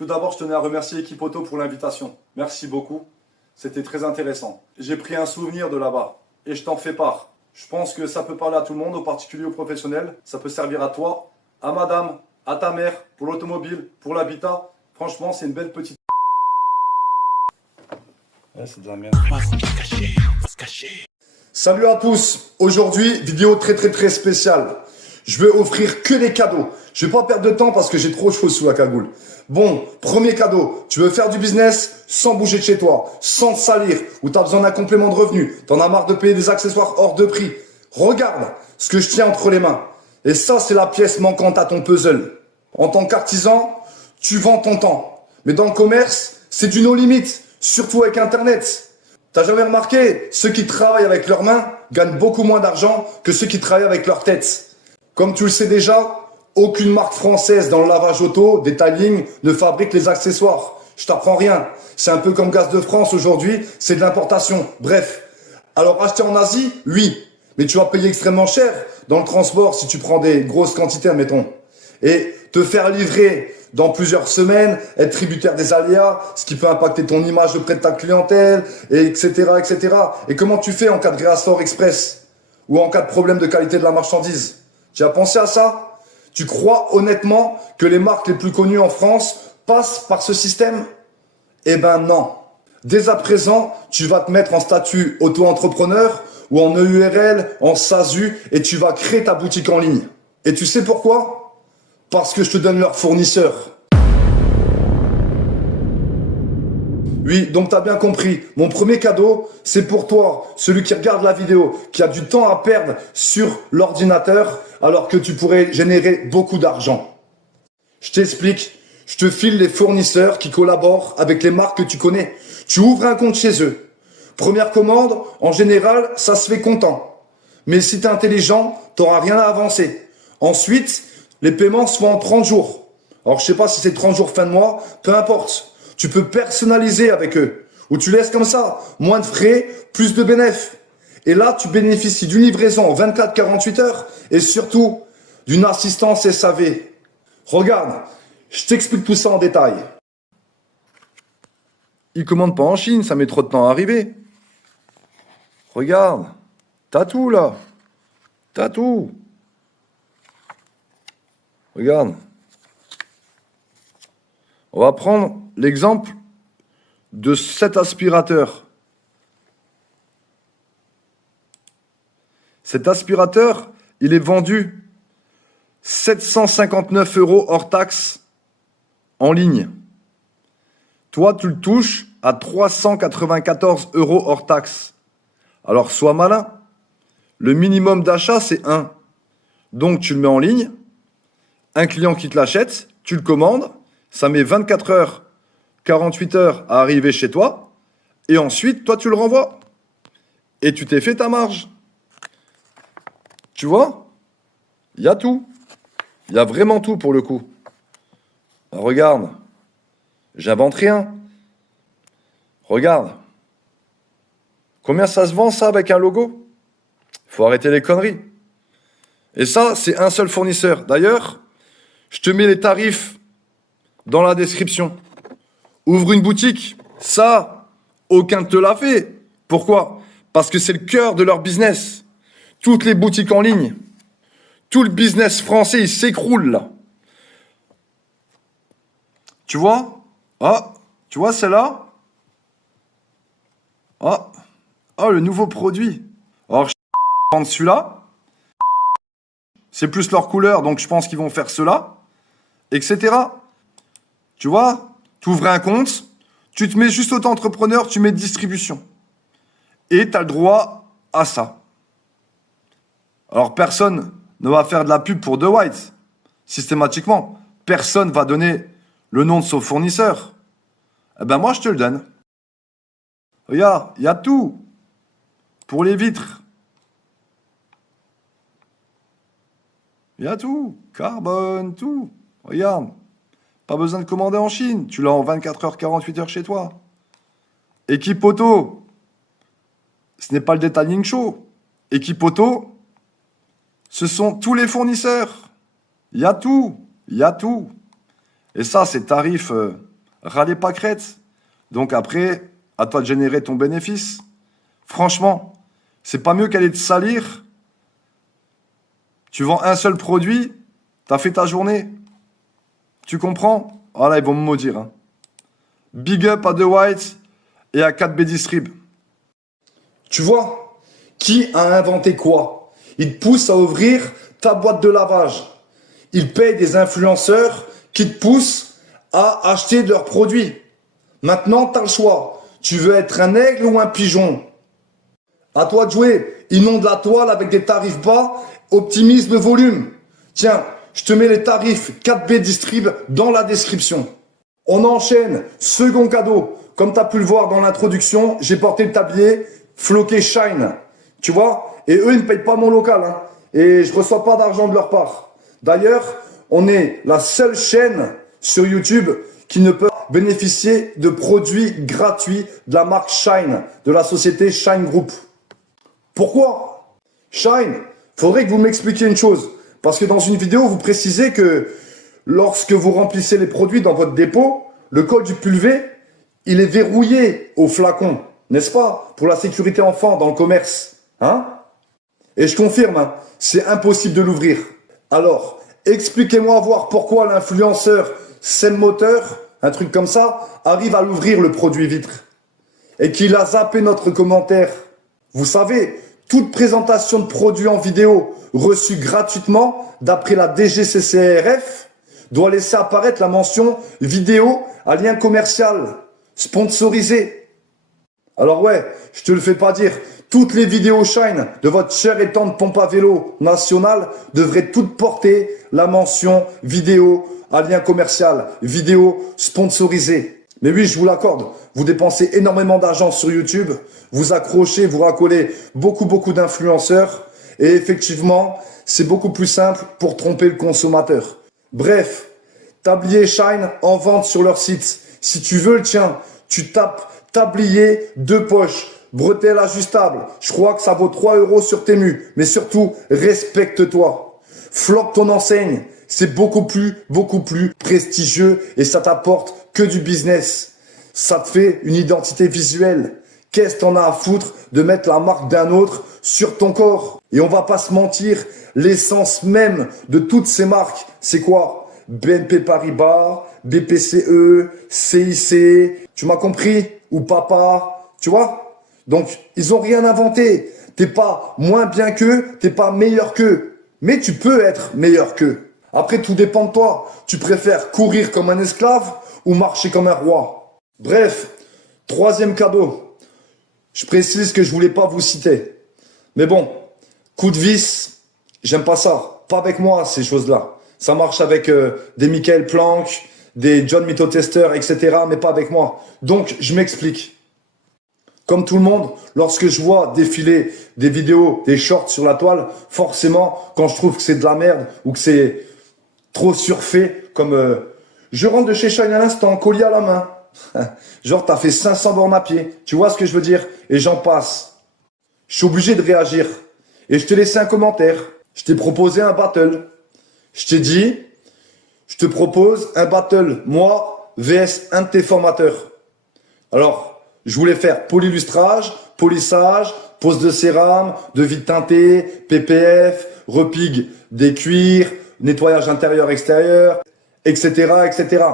Tout d'abord, je tenais à remercier Equipoto pour l'invitation. Merci beaucoup. C'était très intéressant. J'ai pris un souvenir de là-bas et je t'en fais part. Je pense que ça peut parler à tout le monde, aux particuliers, aux professionnels. Ça peut servir à toi, à madame, à ta mère, pour l'automobile, pour l'habitat. Franchement, c'est une belle petite... Ouais, c'est de la merde. Salut à tous. Aujourd'hui, vidéo très spéciale. Je vais offrir que des cadeaux. Je vais pas perdre de temps parce que j'ai trop de choses sous la cagoule. Bon, premier cadeau. Tu veux faire du business sans bouger de chez toi, sans te salir, ou tu as besoin d'un complément de revenu. T'en as marre de payer des accessoires hors de prix. Regarde ce que je tiens entre les mains. Et ça, c'est la pièce manquante à ton puzzle. En tant qu'artisan, tu vends ton temps. Mais dans le commerce, c'est du no limite, surtout avec Internet. T'as jamais remarqué, ceux qui travaillent avec leurs mains gagnent beaucoup moins d'argent que ceux qui travaillent avec leur tête. Comme tu le sais déjà, aucune marque française dans le lavage auto, detailing, ne fabrique les accessoires. Je t'apprends rien. C'est un peu comme Gaz de France aujourd'hui, c'est de l'importation. Bref. Alors acheter en Asie, oui. Mais tu vas payer extrêmement cher dans le transport si tu prends des grosses quantités, admettons. Et te faire livrer dans plusieurs semaines, être tributaire des aléas, ce qui peut impacter ton image auprès de ta clientèle, et etc., etc. Et comment tu fais en cas de Grastor Express ou en cas de problème de qualité de la marchandise? Tu as pensé à ça? Tu crois honnêtement que les marques les plus connues en France passent par ce système? Eh ben non. Dès à présent, tu vas te mettre en statut auto-entrepreneur ou en EURL, en SASU, et tu vas créer ta boutique en ligne. Et tu sais pourquoi? Parce que je te donne leur fournisseur. Oui, donc t'as bien compris. Mon premier cadeau, c'est pour toi, celui qui regarde la vidéo, qui a du temps à perdre sur l'ordinateur, alors que tu pourrais générer beaucoup d'argent. Je t'explique. Je te file les fournisseurs qui collaborent avec les marques que tu connais. Tu ouvres un compte chez eux. Première commande, en général, ça se fait comptant. Mais si t'es intelligent, t'auras rien à avancer. Ensuite, les paiements se font en 30 jours. Alors, je sais pas si c'est 30 jours fin de mois, peu importe. Tu peux personnaliser avec eux. Ou tu laisses comme ça, moins de frais, plus de bénéfices. Et là, tu bénéficies d'une livraison en 24-48 heures et surtout d'une assistance SAV. Regarde, je t'explique tout ça en détail. Ils commandent pas en Chine, ça met trop de temps à arriver. Regarde, t'as tout là. T'as tout. Regarde. On va prendre l'exemple de cet aspirateur. Cet aspirateur, il est vendu 759 € hors taxe en ligne. Toi, tu le touches à 394 € hors taxe. Alors, sois malin. Le minimum d'achat, c'est 1. Donc, tu le mets en ligne. Un client qui te l'achète, tu le commandes. Ça met 24 heures, 48 heures à arriver chez toi. Et ensuite, toi, tu le renvoies. Et tu t'es fait ta marge. Tu vois? Il y a tout. Il y a vraiment tout pour le coup. Regarde. J'invente rien. Regarde. Combien ça se vend ça avec un logo? Faut arrêter les conneries. Et ça, c'est un seul fournisseur. D'ailleurs, je te mets les tarifs dans la description. Ouvre une boutique. Ça, aucun ne te l'a fait. Pourquoi? Parce que c'est le cœur de leur business. Toutes les boutiques en ligne. Tout le business français, il s'écroule là. Tu vois? Ah, tu vois celle-là? Ah, le nouveau produit. Alors, je vais prendre celui-là. C'est plus leur couleur, donc je pense qu'ils vont faire cela, etc. Tu vois? Tu ouvres un compte, tu te mets juste auto-entrepreneur, tu mets distribution. Et tu as le droit à ça. Alors, personne ne va faire de la pub pour The White, systématiquement. Personne va donner le nom de son fournisseur. Eh ben moi, je te le donne. Regarde, il y a tout. Pour les vitres. Il y a tout. Carbone, tout. Regarde. Pas besoin de commander en Chine. Tu l'as en 24 heures, 48 heures chez toi. Equipoto. Ce n'est pas le detailing show. Equipoto, ce sont tous les fournisseurs. Il y a tout. Il y a tout. Et ça, c'est tarif râler pas crête. Donc après, à toi de générer ton bénéfice. Franchement, c'est pas mieux qu'aller te salir. Tu vends un seul produit, t'as fait ta journée. Tu comprends? Voilà, ils vont me maudire. Hein. Big up à The White et à 4B Distrib. Tu vois, qui a inventé quoi? Il te pousse à ouvrir ta boîte de lavage. Il paye des influenceurs qui te poussent à acheter de leurs produits. Maintenant, t'as le choix. Tu veux être un aigle ou un pigeon? À toi de jouer. Inonde la toile avec des tarifs bas, optimise le volume. Tiens, je te mets les tarifs 4B Distrib dans la description. On enchaîne. Second cadeau. Comme tu as pu le voir dans l'introduction, j'ai porté le tablier floqué Shine. Tu vois? Et eux, ils ne payent pas mon local. Hein. Et je ne reçois pas d'argent de leur part. D'ailleurs, on est la seule chaîne sur YouTube qui ne peut bénéficier de produits gratuits de la marque Shine, de la société Shine Group. Pourquoi? Shine, faudrait que vous m'expliquiez une chose. Parce que dans une vidéo, vous précisez que lorsque vous remplissez les produits dans votre dépôt, le col du pulvé, il est verrouillé au flacon, n'est-ce pas? Pour la sécurité enfant dans le commerce. Hein? Et je confirme, hein, c'est impossible de l'ouvrir. Alors, expliquez-moi voir pourquoi l'influenceur Sem Moteur, un truc comme ça, arrive à l'ouvrir le produit vitre. Et qu'il a zappé notre commentaire. Vous savez, toute présentation de produit en vidéo reçue gratuitement d'après la DGCCRF doit laisser apparaître la mention vidéo à lien commercial, sponsorisé. Alors ouais, je te le fais pas dire, toutes les vidéos Shine de votre chère et tendre pompe à vélo nationale devraient toutes porter la mention vidéo à lien commercial, vidéo sponsorisé. Mais oui, je vous l'accorde, vous dépensez énormément d'argent sur YouTube, vous accrochez, vous racolez beaucoup d'influenceurs et effectivement, c'est beaucoup plus simple pour tromper le consommateur. Bref, tablier Shine en vente sur leur site. Si tu veux le tien, tu tapes tablier 2 poches, bretelles ajustables. Je crois que ça vaut 3 € sur Temu. Mais surtout, respecte-toi. Floque ton enseigne. C'est beaucoup plus prestigieux et ça t'apporte que du business. Ça te fait une identité visuelle. Qu'est-ce que t'en as à foutre de mettre la marque d'un autre sur ton corps? Et on va pas se mentir, l'essence même de toutes ces marques, c'est quoi? BNP Paribas, BPCE, CIC, tu m'as compris? Ou Papa, tu vois? Donc, ils ont rien inventé. T'es pas moins bien qu'eux, t'es pas meilleur qu'eux. Mais tu peux être meilleur qu'eux. Après, tout dépend de toi. Tu préfères courir comme un esclave ou marcher comme un roi? Bref, troisième cadeau. Je précise que je voulais pas vous citer. Mais bon, coup de vis, j'aime pas ça. Pas avec moi, ces choses-là. Ça marche avec des Michael Planck, des John Mito Tester, etc. Mais pas avec moi. Donc, je m'explique. Comme tout le monde, lorsque je vois défiler des vidéos, des shorts sur la toile, forcément, quand je trouve que c'est de la merde ou que c'est trop surfait, comme je rentre de chez Shine à l'instant, collier à la main. Genre, t'as fait 500 bornes à pied. Tu vois ce que je veux dire? Et j'en passe. Je suis obligé de réagir. Et je t'ai laissé un commentaire. Je t'ai proposé un battle. Je t'ai dit, je te propose un battle, moi, vs un de tes formateurs. Alors, je voulais faire polylustrage, polissage, pose de cérame, devis teinté, PPF, repigue des cuirs, nettoyage intérieur-extérieur, etc., etc.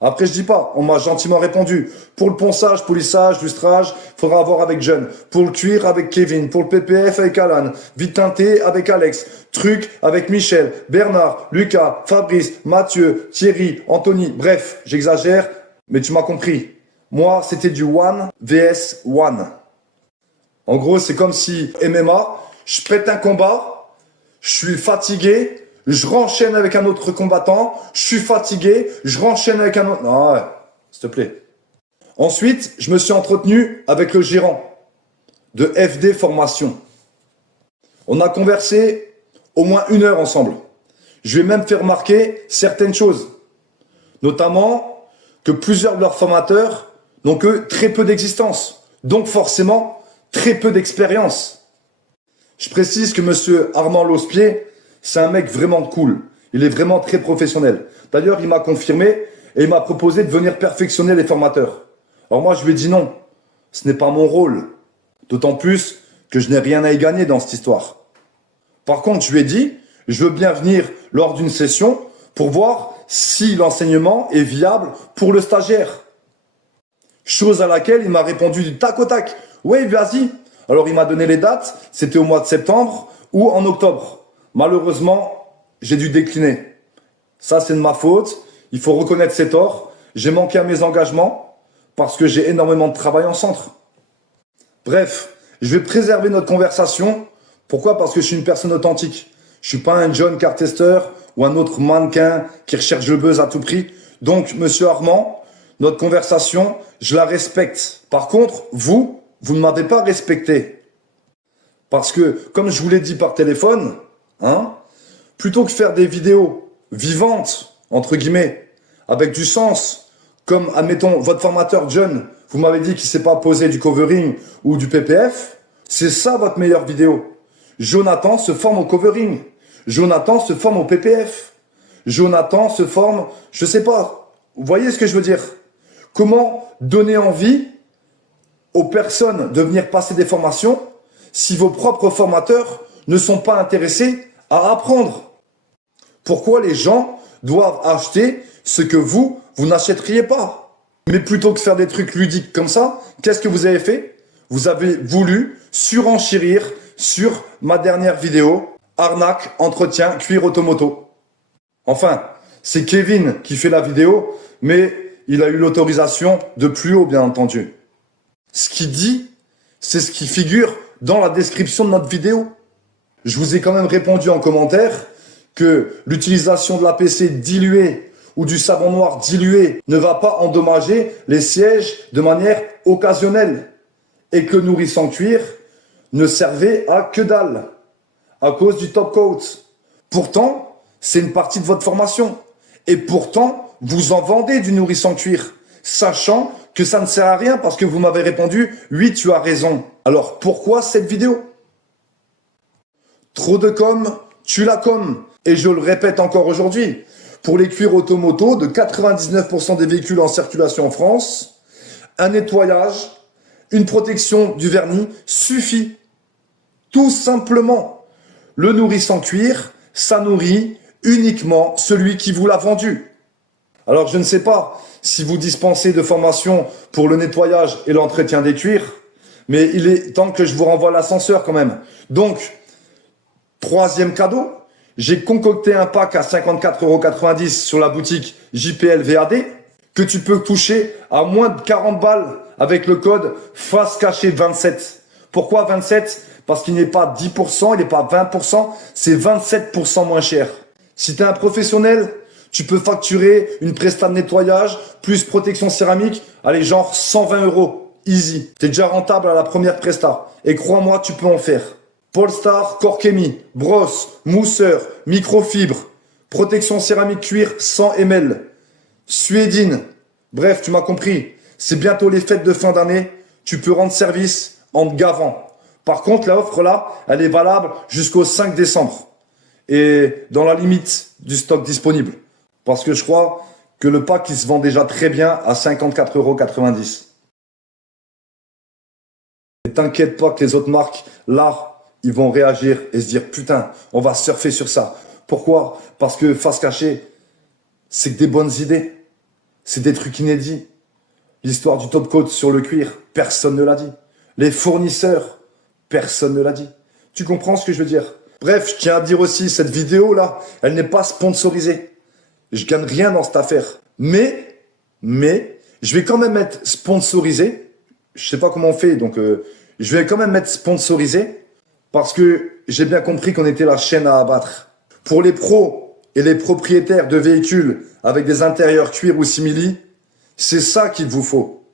Après, je dis pas, on m'a gentiment répondu. Pour le ponçage, polissage, lustrage, faudra avoir avec John. Pour le cuir, avec Kevin. Pour le PPF, avec Alan. Vite teinté, avec Alex. Truc, avec Michel, Bernard, Lucas, Fabrice, Mathieu, Thierry, Anthony. Bref, j'exagère, mais tu m'as compris. Moi, c'était du one vs one. En gros, c'est comme si MMA, je pète un combat, je suis fatigué, je renchaîne avec un autre combattant, je suis fatigué, je renchaîne avec un autre... Non, ouais, s'il te plaît. Ensuite, je me suis entretenu avec le gérant de FD Formation. On a conversé au moins 1 heure ensemble. Je lui ai même fait remarquer certaines choses. Notamment que plusieurs de leurs formateurs n'ont que très peu d'existence. Donc forcément, très peu d'expérience. Je précise que monsieur Armand Lospier, c'est un mec vraiment cool. Il est vraiment très professionnel. D'ailleurs, il m'a confirmé et il m'a proposé de venir perfectionner les formateurs. Alors moi, je lui ai dit non, ce n'est pas mon rôle. D'autant plus que je n'ai rien à y gagner dans cette histoire. Par contre, je lui ai dit, je veux bien venir lors d'une session pour voir si l'enseignement est viable pour le stagiaire. Chose à laquelle il m'a répondu du tac au tac. Oui, vas-y. Alors il m'a donné les dates, c'était au mois de septembre ou en octobre. Malheureusement, j'ai dû décliner. Ça, c'est de ma faute. Il faut reconnaître ses torts. J'ai manqué à mes engagements parce que j'ai énormément de travail en centre. Bref, je vais préserver notre conversation. Pourquoi? Parce que je suis une personne authentique. Je suis pas un John Cartester ou un autre mannequin qui recherche le buzz à tout prix. Donc, monsieur Armand, notre conversation, je la respecte. Par contre, vous ne m'avez pas respecté. Parce que, comme je vous l'ai dit par téléphone, plutôt que faire des vidéos vivantes, entre guillemets, avec du sens, comme, admettons, votre formateur John, vous m'avez dit qu'il ne s'est pas posé du covering ou du PPF, c'est ça votre meilleure vidéo. Jonathan se forme au covering. Jonathan se forme au PPF. Jonathan se forme, je sais pas. Vous voyez ce que je veux dire? Comment donner envie aux personnes de venir passer des formations si vos propres formateurs ne sont pas intéressés à apprendre? Pourquoi les gens doivent acheter ce que vous n'achèteriez pas? Mais plutôt que faire des trucs ludiques comme ça, qu'est-ce que vous avez fait? Vous avez voulu surenchérir sur ma dernière vidéo, arnaque, entretien, cuir automoto. Enfin, c'est Kevin qui fait la vidéo, mais il a eu l'autorisation de plus haut, bien entendu. Ce qu'il dit, c'est ce qui figure dans la description de notre vidéo. Je vous ai quand même répondu en commentaire que l'utilisation de l'APC diluée ou du savon noir dilué ne va pas endommager les sièges de manière occasionnelle et que le nourrisson cuir ne servait à que dalle à cause du top coat. Pourtant, c'est une partie de votre formation et pourtant, vous en vendez du nourrisson cuir, sachant que ça ne sert à rien parce que vous m'avez répondu « Oui, tu as raison ». Alors, pourquoi cette vidéo? Trop de com, tue la com. Et je le répète encore aujourd'hui, pour les cuirs automoto de 99% des véhicules en circulation en France, un nettoyage, une protection du vernis suffit. Tout simplement. Le nourrisson cuir, ça nourrit uniquement celui qui vous l'a vendu. Alors je ne sais pas si vous dispensez de formation pour le nettoyage et l'entretien des cuirs, mais il est temps que je vous renvoie l'ascenseur quand même. Donc, troisième cadeau, j'ai concocté un pack à 54,90 € sur la boutique JPL VAD que tu peux toucher à moins de 40 balles avec le code face cachée 27. Pourquoi 27? Parce qu'il n'est pas 10%, il n'est pas 20%, c'est 27% moins cher. Si tu es un professionnel, tu peux facturer une presta de nettoyage plus protection céramique, allez, genre 120 €. Easy. Tu es déjà rentable à la première presta. Et crois-moi, tu peux en faire. Polestar, Corkemi, brosse, mousseur, microfibre, protection céramique cuir 100 ml, suédine. Bref, tu m'as compris. C'est bientôt les fêtes de fin d'année. Tu peux rendre service en te gavant. Par contre, la offre là, elle est valable jusqu'au 5 décembre. Et dans la limite du stock disponible. Parce que je crois que le pack, il se vend déjà très bien à 54,90 €. Et t'inquiète pas que les autres marques, là, ils vont réagir et se dire « Putain, on va surfer sur ça ». Pourquoi? Parce que face cachée, c'est que des bonnes idées. C'est des trucs inédits. L'histoire du top coat sur le cuir, personne ne l'a dit. Les fournisseurs, personne ne l'a dit. Tu comprends ce que je veux dire? Bref, je tiens à dire aussi, cette vidéo-là, elle n'est pas sponsorisée. Je gagne rien dans cette affaire. Mais, je vais quand même être sponsorisé. Je sais pas comment on fait, donc je vais quand même être sponsorisé parce que j'ai bien compris qu'on était la chaîne à abattre. Pour les pros et les propriétaires de véhicules avec des intérieurs cuir ou simili, c'est ça qu'il vous faut.